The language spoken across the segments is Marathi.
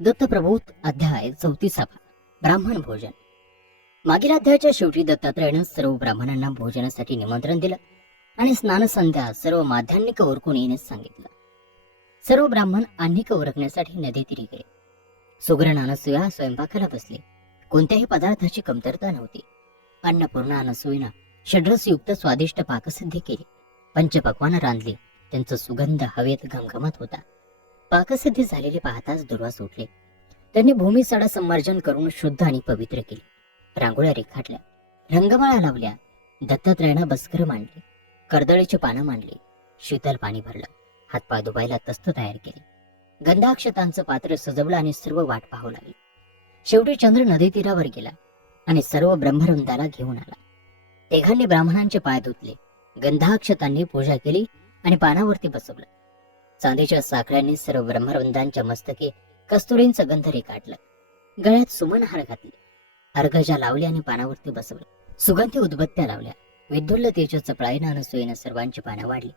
दत्तप्रबोध अध्याय 34 ब्राह्मण भोजन। मागील अध्यायाच्या शेवटी दत्तात्रयानं सर्व ब्राह्मणांना भोजनासाठी निमंत्रण दिलं आणि स्नानसंध्या सर्व माध्यान्निक ओरकून येण्यास सांगितलं। सर्व ब्राह्मण आन्निक ओरकण्यासाठी नदीतीरी गेले। सुग्रण अनसूया स्वयंपाकाला बसले। कोणत्याही पदार्थाची कमतरता नव्हती। अन्नपूर्णा अनसूयेनं षड्रसयुक्त स्वादिष्ट पाकसिद्धी केली। पंचपक्वानं रांधली, त्यांचा सुगंध हवेत घमघमत होता। पाकसिद्धी झालेली पाहताच दुर्वास उठले। त्यांनी भूमी सडा संमार्जन करून शुद्ध आणि पवित्र केले। रांगोळ्या रेखाटल्या, रंगमाळा लावल्या, दत्तात्रयानं बस्कर मांडली, कर्दळीची पानं मांडली, शीतल पाणी भरलं, हातपाय धुवायला तस्त तयार केले, गंधाक्षतांचं पात्र सजवलं आणि सर्व वाट पाहू लागले। शेवटी चंद्र नदी तीरावर गेला आणि सर्व ब्रह्मवृंदाला घेऊन आला। तिघांनी ब्राह्मणांचे पाय धुतले, गंधाक्षतांनी पूजा केली आणि पानावरती बसवलं। चांदीच्या साखळ्यांनी सर्व ब्रह्मवृंदांच्या मस्तके कस्तुरींचं गंध रेखाटलं, गळ्यात सुमन हार घातले, अर्घजा लावले आणि पानावरती बसवलं। सुगंधी उदबत्त्या लावल्या, विद्युल्ल तेजच्या चपळाईनं अनसूयेनं सर्वांची पानं वाढली।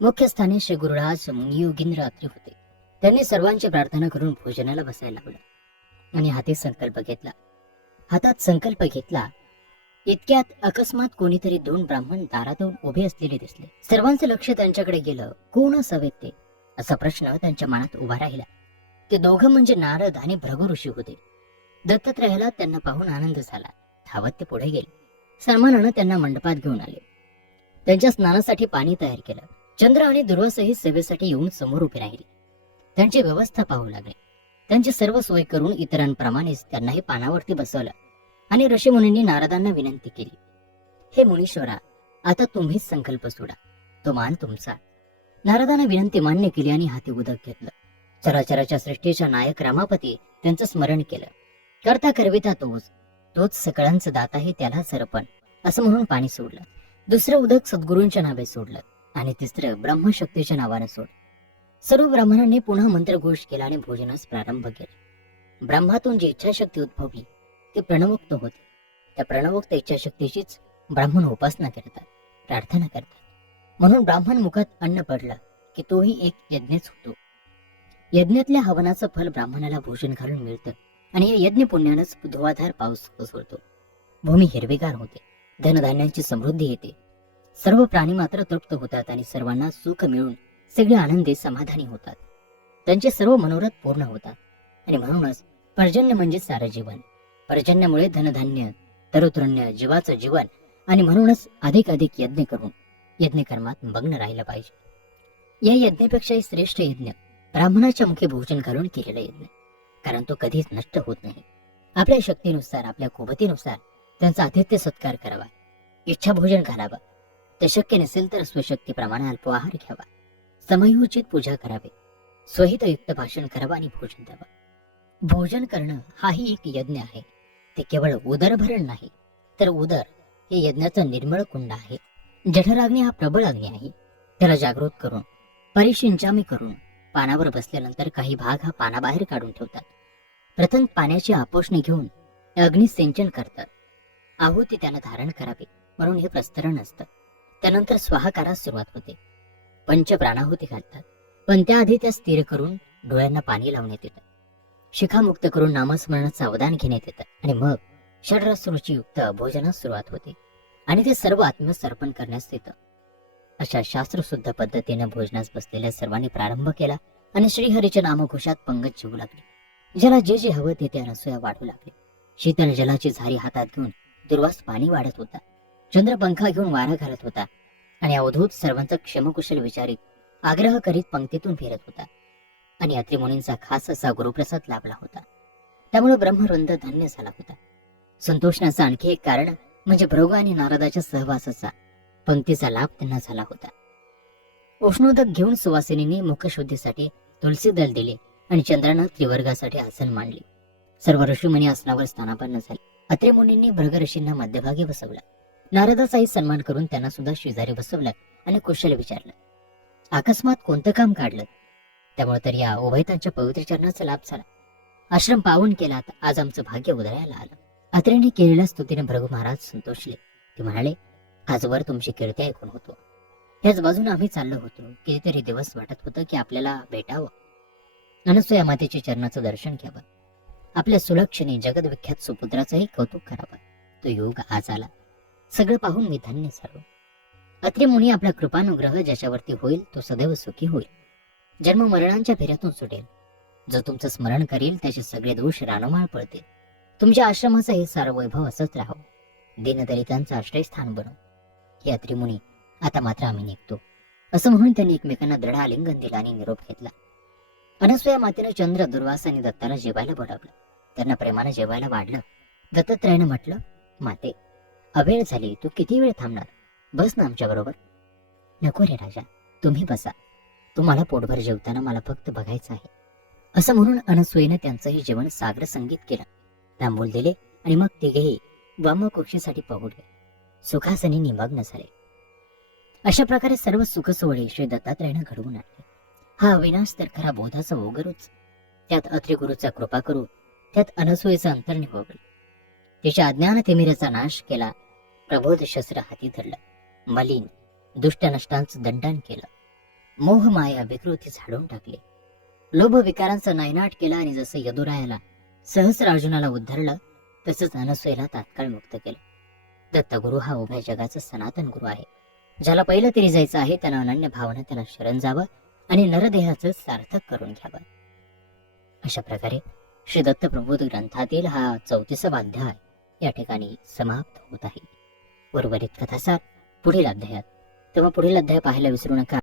मुख्य स्थानी श्री गुरुराज मुनियोगींद्र अत्रे होते। त्यांनी सर्वांची प्रार्थना करून भोजनाला बसायला लावलं आणि हाती संकल्प घेतला। हातात संकल्प घेतला इतक्यात अकस्मात कोणीतरी दोन ब्राह्मण दारातून उभे असलेले दिसले। सर्वांचं लक्ष त्यांच्याकडे गेलं। कोण असावेत ते, असा प्रश्न त्यांच्या मनात उभा राहिला। ते दोघं म्हणजे नारद आणि भृगु ऋषी होते। दत्तात्रयाला त्यांना पाहून आनंद झाला। धावत ते पुढे गेले, सन्मानानं त्यांना मंडपात घेऊन आले। त्यांच्या स्नानासाठी पाणी तयार केलं। चंद्र आणि दुर्वासही सेवेसाठी येऊन समोर उभे राहिले। त्यांची व्यवस्था पाहू लागले। त्यांची सर्व सोय करून इतरांप्रमाणेच त्यांनाही पानावरती बसवलं आणि ऋषीमुनींनी नारदांना विनंती केली, हे मुनीश्वरा, आता तुम्हीच संकल्प सोडा, तो मान तुमचा। नारदांना विनंती मान्य केली आणि हाती उदक घेतलं। चराचराच्या सृष्टीच्या नायक रामापती त्यांचं स्मरण केलं। करता करविता तोच सकळांचं दाता आहे, त्यालाच अर्पण, असं म्हणून पाणी सोडलं। दुसरं उदक सद्गुरूंच्या नावे सोडलं आणि तिसरं ब्रह्मशक्तीच्या नावानं सोडलं। सर्व ब्राह्मणांनी पुन्हा मंत्रघोष केला आणि भोजनास प्रारंभ केला। ब्रह्मातून जी इच्छाशक्ती उद्भवली ते प्रणवोक्त होते। त्या प्रणवोक्त इच्छाशक्तीचीच ब्राह्मण उपासना करतात, प्रार्थना करतात। म्हणून ब्राह्मण मुखात अन्न पडलं की तोही एक यज्ञच होतो। यज्ञातल्या हवनाचं फल ब्राह्मणाला भोजन घालून मिळतं आणि या यज्ञ पुण्यानंच धुवाधार पाऊस कोसळतो। भूमी हिरवीगार होते, धनधान्यांची समृद्धी येते, सर्व प्राणी मात्र तृप्त होतात आणि सर्वांना सुख मिळून सगळे आनंदी समाधानी होतात। त्यांचे सर्व मनोरथ पूर्ण होतात आणि म्हणूनच पर्जन्य म्हणजे सारं जीवन। पर्जन्यामुळे धनधान्य, तरुतृण्य, जीवाचं जीवन आणि म्हणूनच अधिक यज्ञ करून यज्ञकर्मात मग्न राहिलं पाहिजे। या यज्ञापेक्षाही श्रेष्ठ यज्ञ ब्राह्मणाच्या मुखी भोजन घालून केलेला यज्ञ, कारण तो कधीच नष्ट होत नाही। आपल्या शक्तीनुसार, आपल्या कुवतीनुसार त्यांचा आतिथ्य सत्कार करावा, इच्छा भोजन घालावं, ते शक्य नसेल तर स्वशक्तीप्रमाणे अल्पआहार घ्यावा, समयोचित पूजा करावी, स्वहितयुक्त भाषण करावं आणि भोजन द्यावं। भोजन करणं हाही एक यज्ञ आहे। ते केवळ उदरभरण नाही, तर उदर हे यज्ञाचं निर्मळ कुंड आहे। जठराग्नी हा प्रबळ अग्नी आहे। त्याला जागृत करून, परिशिंचामी करून पानावर बसल्यानंतर काही भाग हा पानाबाहेर काढून ठेवतात। प्रथम पाण्याची आपोषणी घेऊन अग्नी सिंचन करतात। आहुती त्याला धारण करावी म्हणून हे प्रस्तरण असतं। त्यानंतर स्वाहाकारास सुरुवात होते। पंचप्राणाहुती घालतात, पण त्याआधी त्या स्थिर करून डोळ्यांना पाणी लावण्यात येतं। शिखामुक्त करून नामस्मरणाचं सावधान घेण्यात येतं आणि मग षड्रस रुचियुक्त भोजनास सुरुवात होते आणि ते सर्व आत्मसर्पण करण्यास येतं। अशा शास्त्रशुद्ध पद्धतीने भोजनास बसलेल्या सर्वांनी प्रारंभ केला आणि श्रीहरीच्या नामघोषात पंगत जेवू लागली। ज्याला जे जे हवं ते अनसूया वाढू लागले। शीतल जलाची झारी हातात घेऊन दुर्वास पाणी वाढत होता। चंद्र पंखा घेऊन वारा घालत होता आणि अवधूत सर्वांचा क्षमकुशल विचारित आग्रह करीत पंक्तीतून फिरत होता आणि अत्रि मुनींचा खास असा गुरुप्रसाद लाभला होता। त्यामुळे ब्रह्मवृंद धन्य झाला होता। संतोषण्याचं आणखी एक कारण म्हणजे भृगु आणि नारदाच्या सहवासाचा, पंक्तीचा लाभ त्यांना झाला होता। उष्णोदक घेऊन सुवासिनींनी मुखशुद्धीसाठी तुलसी दल दिले आणि चंद्रानं त्रिवर्गासाठी आसन मांडले। सर्व ऋषीमुनी आसनावर स्थानापन्न झाले। अत्रि मुनींनी भृग ऋषींना मध्यभागी बसवलं। नारदाचाही सन्मान करून त्यांना सुद्धा शेजारी बसवलं आणि कुशल विचारलं। अकस्मात कोणतं काम काढलं, त्यामुळे तर या उभयतांच्या पवित्र चरणाचा लाभ झाला। आश्रम पावन केलात, आज आमचं भाग्य उदयाला आलं। अत्रेंनी केलेल्या स्तुतीने भृगु महाराज संतोषले। ते म्हणाले, आजवर तुमची कीर्ती ऐकून होतो। याच बाजूने आम्ही चाललो होतो। कितीतरी दिवस वाटत होतं की आपल्याला भेटावं। अनसूया मातेच्या चरणाचं दर्शन घ्यावं. आपल्या सुलक्षणी जगदविख्यात सुपुत्राचंही कौतुक करावं. तो योग आज आला. सगळं पाहून मी धन्य झालो. अत्रि मुनी, आपला कृपानुग्रह ज्याच्यावरती होईल तो सदैव सुखी होईल. जन्म मरणांच्या फेऱ्यातून सुटेल. जो तुमचं स्मरण करील त्याचे सगळे दोष रानोमाळ पळतील. तुमच्या आश्रमाचं हे सारं वैभव असंच राहावं. दीनदलितांचं आश्रयस्थान बनव. हे अत्रि मुनी, आता मात्र आम्ही निघतो. असं म्हणून त्यांनी एकमेकांना दृढ आलिंगन दिला आणि निरोप घेतला. अनसूया मातेनं चंद्र, दुर्वास आणि दत्ताला जेवायला बोलावलं. त्यांना प्रेमानं जेवायला वाढलं. दत्तात्रयानं म्हटलं, माते, अवेळ झाली, तू किती वेळ थांबणार? बस ना आमच्या बरोबर. नको रे राजा, तुम्ही बसा. तुम्हाला पोटभर जेवताना मला फक्त बघायचं आहे. असं म्हणून अनसूयेनं त्यांचंही जेवण सागर संगीत केलं. तांबूल दिले आणि मग तिघेही वामकुक्षीसाठी पहुडले. सुखासनी निमग्न झाले. अशा प्रकारे सर्व सुखसोहळे श्री दत्तात्रयानं घडवून आणले. हा अविनाश तर खरा बोधाचा ओगरूच. त्यात अत्रिगुरूचा कृपा करू, त्यात अनसूयेचं अंतर निभवलं. तिच्या अज्ञान तिमिराचा नाश केला. प्रबोध शस्त्र हाती धरलं. मलिन दुष्ट नष्टांचं दंडन केलं. मोह माया विकृती झाडून टाकली. लोभ विकारांचा नायनाट केला आणि जसं यदुरायाला सहस्रार्जुनाला उद्धरलं तसंच अनसूयेला तात्काळ मुक्त केलं. दत्तगुरु हा उभ्या जगाचा सनातन गुरु आहे. ज्याला पहिलं तरी जायचं आहे त्यानं अनन्य भावना त्याला शरण जावं आणि नरदेहाचं सार्थक करून घ्यावं. अशा प्रकारे श्री दत्त प्रबोध ग्रंथातील हा 34वा अध्याय या ठिकाणी समाप्त होत आहे. उर्वरित कथासार पुढील अध्यायात. तेव्हा पुढील अध्याय पाहायला विसरू नका.